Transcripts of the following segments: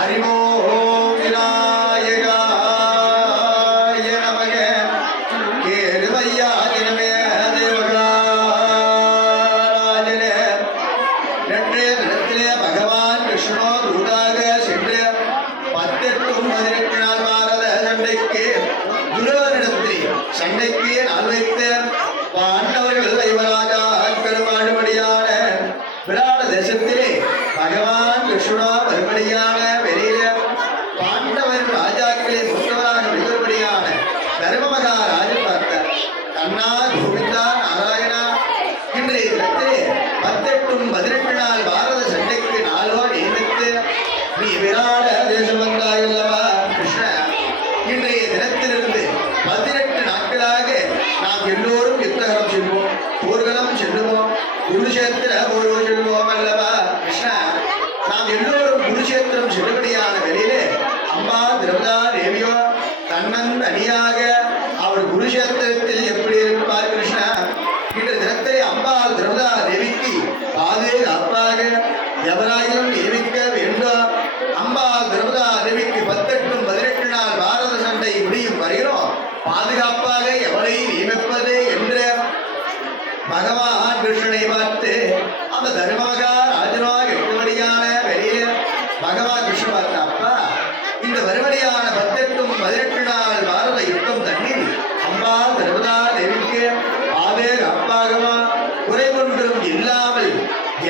அறிவோ விநாயகாய நமக கேருமையா தினமே தேவகாராஜனே நன்றே தினத்திலே பகவான் கிருஷ்ணோ தூதாக சென்று 18 நாள் பாரத சண்டைக்கு குருவனிடத்தில் சண்டைக்கு நாள் வைத்த பாண்டவர்கள் ஐவராஜா பெருமாடுபடியான விராட தேசத்திலே பகவான் கிருஷ்ணா மறுபடியான வெளியில பாண்டவர் ராஜாக்களே மூத்தவராக வெளிவருபடியான தர்ம மகாராஜன் பார்த்தார். கண்ணா கோவிந்தா நாராயணா இன்றைய தினத்திலே 18 நாள் பாரத சண்டைக்கு நாளோ நியமித்து நீ விராட தேசம் வந்தாயல்லவா கிருஷ்ண. இன்றைய தினத்திலிருந்து 18 நாட்களாக நாம் எல்லோரும் யுத்தகரம் செல்வோம், போர்களும் செல்லுவோம், குருஷேத்திர போரோ செல்வோம் அல்லவா கிருஷ்ணா. நாம் எல்லோரும் குருஷேத்திரம் செல்லுபடியான வெளியிலே அம்மா திரௌபதா தேவியோ தன்னன் தனியாக அவர் குருஷேத்திரத்தில் எப்படி இருப்பார் கிருஷ்ணா. இன்று தினத்திலே அம்மா திரௌபதா தேவிக்கு பாதுகாப்பாக எவராயிலும் நியமிக்க வேண்டும். அம்மா திரௌபதா தேவிக்கு 18 நாள் பாரத சண்டை முடியும் வரையிலும் பாதுகாப்பாக எவரை நியமிப்பது என்று பகவான் கிருஷ்ணனை பார்த்து அந்த தர்மமகா ராஜனோ எட்டுவடியான வெளியில பகவான் கிருஷ்ணன் பார்த்த அப்பா இந்த வருவடியான 18 நாள் பாரத யுத்தம் தண்ணீர் அம்மா திரௌபதா தேவிக்கு பாதுகாப்பாகவா குறைவொன்றும் இல்லாமல்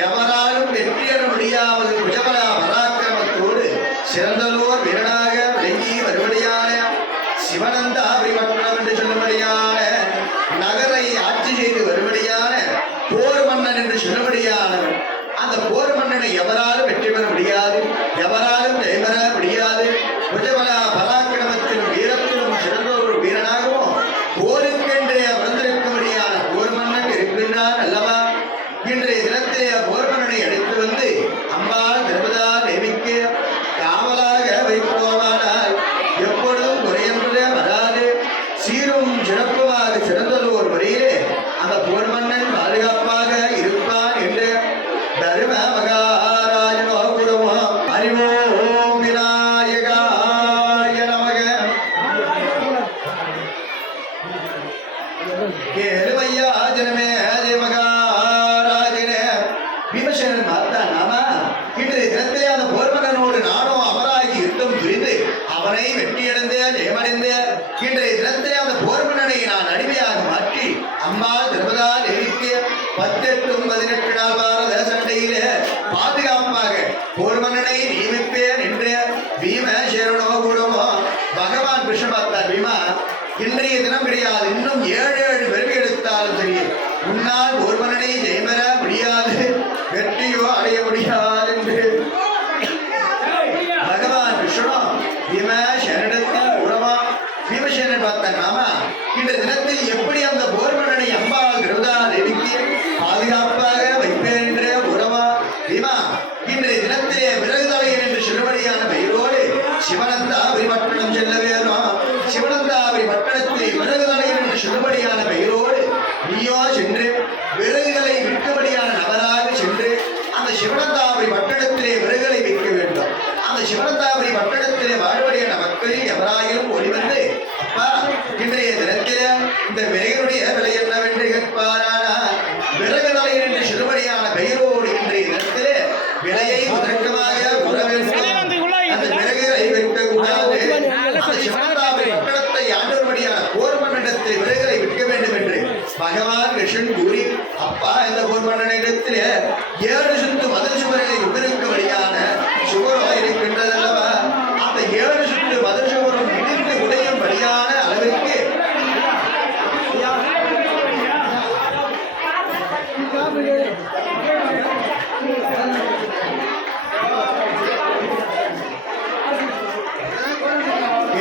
எவராலும் வெற்றியற முடியாமல் குஜபலா பராக்கிரமத்தோடு சிறந்தலோர் வீரனாக விளங்கி வருவடியான சிவனந்தா விமட்டம் என்று சொல்லும்படியான நகரை ஆட்சி செய்து வருவடியான போர் மன்னன் என்று சொல்லும்படியானவன். அந்த போர் மன்னனை எவராலும் வெற்றி பெற முடியாது, எவராலும் ஜெயபெற முடியாது. குஜபலா பராக்கிரமத்திலும் வீரத்திலும் சிறந்த ஒரு வீரனாகவும் போருக்கென்றே வந்திருக்கும்படியான போர் மன்னன் இருக்கின்றான் அல்லவா. இன்றைய தினத்திலே போர் மன்னனை அழைத்து வந்து அம்பாள் திரௌபதா தேவிக்கு காவலாக வைப்போமானால் எப்பொழுதும் குறையென்றே வராது. சீரும் சிறப்புமாக சிறந்ததோர் முறையிலே அந்த போர் மன்னன் பாதுகாப்பாக இருப்பான் என்று தர்ம மகாராஜனோ குருவோ அறிவோ விநாயகாய நமக கேளுமையா ஜனமே மகாராஜனே. பீமசேனன் பார்த்தான், நாம இன்றைய தினத்திலே அந்த போர் மன்னனோடு நானும் அவராகி யுத்தம் புரிந்து அவனை வெற்றியடைந்து ஜெயமடைந்து இன்றைய தினத்திலே அந்த போர் மன்னனை நான் அடிமையாக மாற்றி அம்மா திரௌபதா தேவிக்கு 18 நாள் பாரத சண்டையிலே பாதுகாப்பாக போர் மன்னனை நியமிப்பேன் என்று பீமசேனனோ கூடவோ பகவான் கிருஷ்ணன் பார்த்தார். பீமா, இன்றைய தினம் கிடையாது, இன்னும் 7 பிறவி எடுத்தாலும் சரி உன்னால் போர் மன்னனை ஜெயமர முடியாது, வெற்றியோ அடைய முடியாது என்று பகவான் கிருஷ்ணனோ பீமசேனனிடத்தில் உறவா. பீமசேனன் பார்த்த நாம இந்த தினத்தில் எப்படி அந்த போர் மன்னனை அம்பா திரௌபதா தேவிக்கு பாதுகாப்பாக வைப்பேன் என்ற உறவா. பீமா, இன்றைய தினத்திலே விறகுதலையன் என்று சொல்லும்படியான பெயரோடு சிவனந்தாபுரி பட்டணம் செல்ல வேணும். சிவனந்தாபுரி பட்டணத்தில் விறகுதலையன் என்று சொல்லும்படியான பெயரோடு நீயோ சென்று விறகுகளை விற்கும்படியான நபராக சென்று அந்த சிவனந்தாபுரி பட்டணத்திலே விறகுகளை விற்க வேண்டும். அந்த சிவனந்தாபுரி பட்டணத்திலே வாழ்வடையான மக்கள் எவராயிலும் ஒளிவந்து அப்பா இன்றைய தினத்தில இந்த விறகுடைய விலை என்னவென்று கேட்பாரானால் விறகுதலையன் என்று சொல்லும்படியான பெயரோடு இன்றைய தினத்திலே விலையை முதற்கமாக கூற வேண்டும். அந்த விறகுகளை விற்கக்கூடாது. அந்த சிவனந்தாபுரி பட்டணத்தை ஆண்டவருடைய போர் மன்னனிடத்தில் விறகுகளை விற்க வேண்டும் என்று பகவான் கிருஷ்ணன் கூறி அப்பா இந்த போர் மன்னனிடத்திலே 7 சுத்து மதில் சுவர்களை விவரிக்கும்படியான சுவரோ இருக்கின்றதல்லவா. அந்த 7 சுத்து மதில் சுவரும் இடிந்து உடையும்படியான அளவிற்கு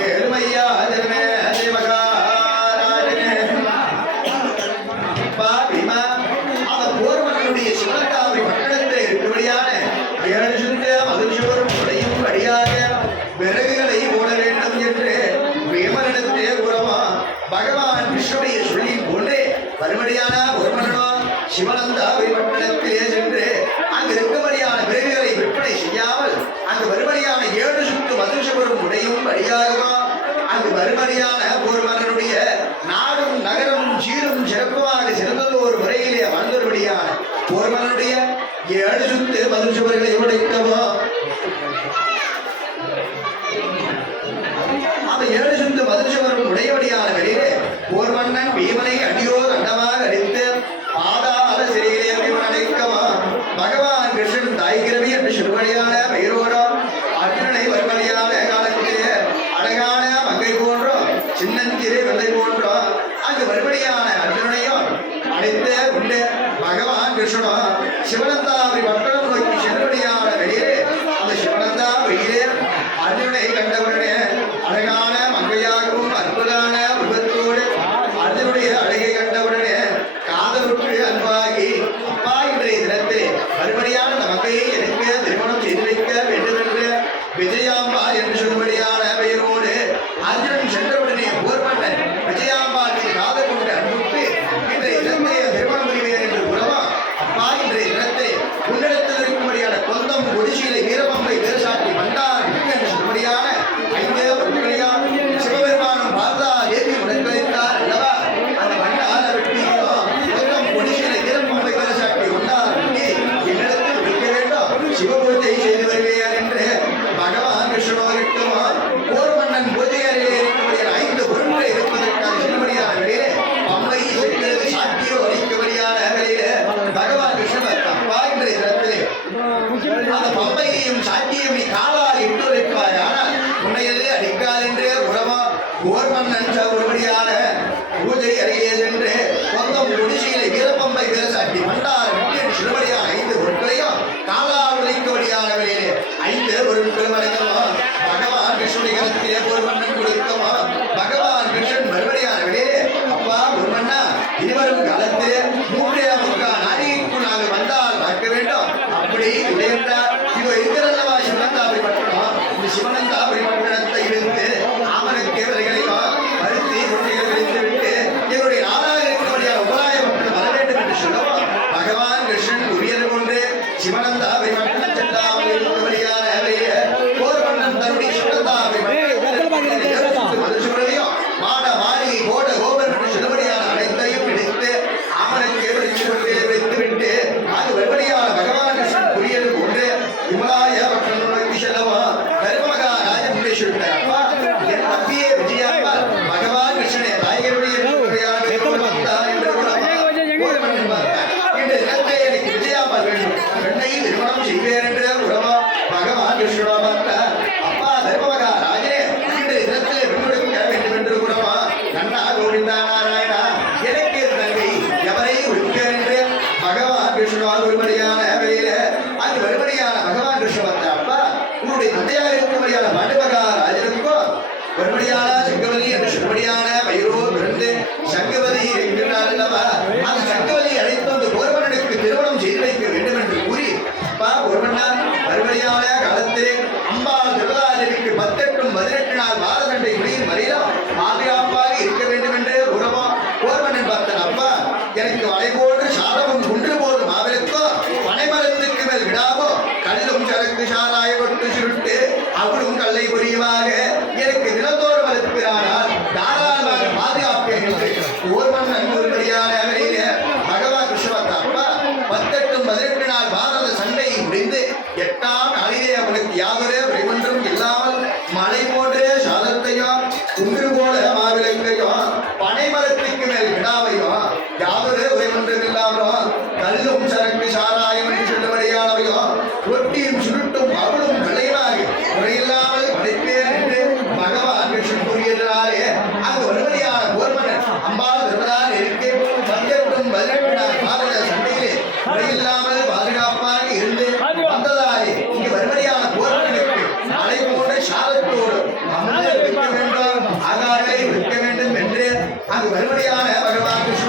ஏழுமையா ஜனமே தேவகாராஜனே. பீமா, அந்த போர் மன்னனுடைய சிவனந்தாபுரி பட்டணத்தில் இருக்கும்படியான 7 சுத்த மதில் சுவரும் உடையும் படியாக விறகுகளை போட வேண்டும் என்று பீமனிடத்தே கூறவா. பகவான் விஷ்ணுடைய சொல்லி போன்றே வரும்படியான போர் மன்னனோ சிவனந்தாபுரி பட்டணத்திலே சென்று அங்கு இருக்கும்படியான விறகுகளை விற்பனை செய்யாமல் அங்கு வரும்படியான 7 போர் மன்னன் ஒருபடியான பூஜை அருகே சென்று சொந்தம் குடிசையில வீரப்பம்பை வீரசாட்டி மண்டார வெட்டியன் சிறுபடியான 5 பொருட்களையும் காலால் உழைக்கபடியான வேலையிலே 5 பொருட்களும் அடங்கவும் பகவான் கிருஷ்ணனுடைய கரத்திலே போர் மன்னன் கொடுக்கவும் பகவான் கிருஷ்ணன் மறுபடியான வேலையிலே அப்பா போர் மன்னா இனிவரும் காலத்திலே 3.25 நாளைக்கு நாங்கள் வந்தால் பார்க்க வேண்டும் அப்படி இல்லை என்றால் இது இருக்கிறல்லவா சிவனந்தாபுரி பட்டணம் இந்த சிவனந்தாபுரி பட்டணத்தை இழுத்து ஆமனுக்கு இவர்களையும் பருத்தி கொட்டைகள் விழித்து விட்டு இவருடைய நாளாக இருக்கக்கூடிய உபாயம் வர வேண்டும் என்று சொல்லவும் பகவான் கிருஷ்ணன் உரியர் கொண்டு சிவனந்தாபுரி பட்டணம் செல்லாமல் இருக்கபடியான போர் மன்னன் தன்னுடைய சிவனந்தாபுரி மதுசூரனையும் மாட மாளிகை கோட கோபுரம் என்று சொல்லபடியான அனைத்தையும் இடித்து ஆமனுக்கு விழித்து கொண்டு வைத்துவிட்டு அது வருபடியான பகவான் கிருஷ்ணன் உரியர் கொண்டு விமலாய பட்டணம் நோக்கி செல்லவும் கருமகா ராஜமுடைய சொல்லிட்டார் அப்பா என் தம்பியே விஜயாம்பாள் பகவான் கிருஷ்ணனை நாயகருடைய எனக்கு விஜயாம்பாள் வேண்டும் பெண்ணை திருமணம் செய்வேன் என்று உறவா பகவான் கிருஷ்ணா பார்த்தார் அப்பா தர்மமகா ராஜனே இந்த தினத்திலே பெண்ணுடுக்க வேண்டும் என்று உறவா கண்ணா கோவிந்தா நாராயணா எனக்கு தங்கை எவரை ஒழிப்பேன் என்று பகவான் கிருஷ்ணா ஒருபடியான வேலையில அது வருபடியான பகவான் கிருஷ்ண பார்த்தார் அப்பா உன்னுடைய தந்தையாக இருக்கும்படியான பாண்டுமகா ராஜனுக்கோ வருபடியான சங்கவலி என்று சொல்படியான பயிரோ பிறந்து சங்கவலி என்கிறார் அல்லவா அந்த சங்கவலி அழைத்து அந்த போர்மன்னனுக்கு திருமணம் செய்து வைக்க வேண்டும் என்று கூறி அப்பா போர்மன்னா வருபடியான காலத்திலே அம்பாள் திருவதாதேவிக்கு 18 நாள் வாரதண்டை முடியும் வரையிலும் பாதுகாப்பாக இருக்க வேண்டும் என்று உறவோ போர்மன்னன் பார்த்தான் அப்பா எனக்கு வலை போன்று சாதமும் குன்று போதும் அவருக்கோ பனைமரத்துக்கு மேல் விடாமோ கல்லும் சரக்கு சாராய கொட்டு சுருட்டு அவளும் கல்லை புரியுமாக எனக்கு தினத்தோடு வளர்க்கிறானால் தாராளமாக பாதுகாப்பேன் என்று போர் மன்னன் ஒருபடியான வேலையில பகவான் கிருஷ்ணவர்த்த அப்பா 18 நாள் பாரத சண்டை முடிந்து 8ஆம் நாளிலே அவனுக்கு யாதொரு விளைவொன்றும் இல்லாமல் மலை போன்ற சாதத்தையும் குன்று போல மாவிளக்கையும் பனைமரத்துக்கு மேல் விடாவையும் யாதொரு விளைவொன்றும் இல்லாமலும் கல்லும் சரக்கு சாராயம் என்று சொல்லும்படியானவையும் ரொட்டியும் சுருட்டும் அவளும் கலையுமாக முறையில்லாமல் படைப்பேன் என்று பகவான் கிருஷ்ணன் கூறியதனாலே அங்கு வருவதையான போர்மன்னன் அம்பாள் திருவதால் இருக்கு 18 நாள் பாரத சண்டையிலே முறையில்லாமல் பாதுகாப்பாக இருந்து வந்ததாலே இங்கு வருவதையான போர்மன்னனுக்கு மலை போன்ற சாதத்தோடு அமுதம் விற்க வேண்டும் ஆகாரங்களை விற்க வேண்டும் என்று அங்கு வருவதையான பகவான் கிருஷ்ணன்